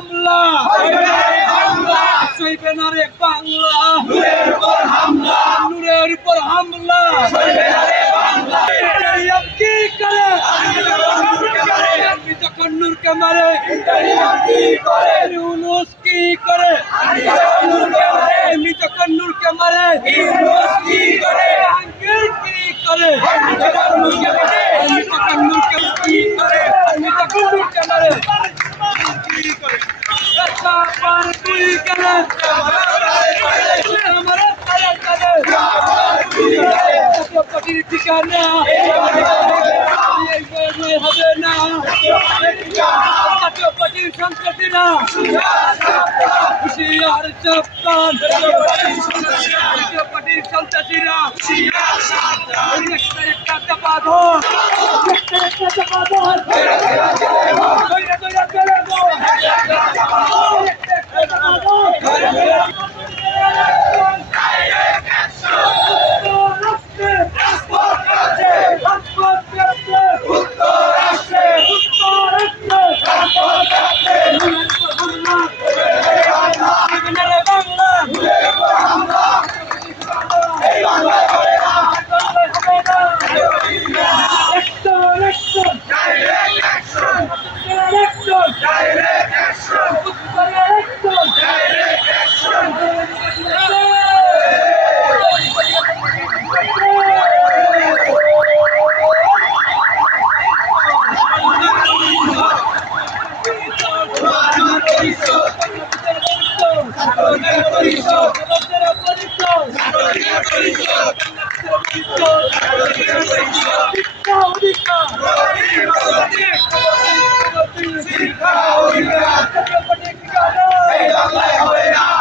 হামলা সইবে না রে বাংলা নূরের উপর হামলা কি করে যখন নূরকে মারে ইউনূস কি করে যখন নূরকে মারে জাহাঙ্গীর কি করে যখন নূরকে কি করে যখন নূরকে মারে তুই কেন আমার পার্টির ঠিকানা হবে না জাতীয় পার্টির সন্ত্রাসীরা হুশিয়ার সাবধান জাতীয় পার্টির সন্ত্রাসীরা একটা চাপা ধর একটা চাপা ধর হবে না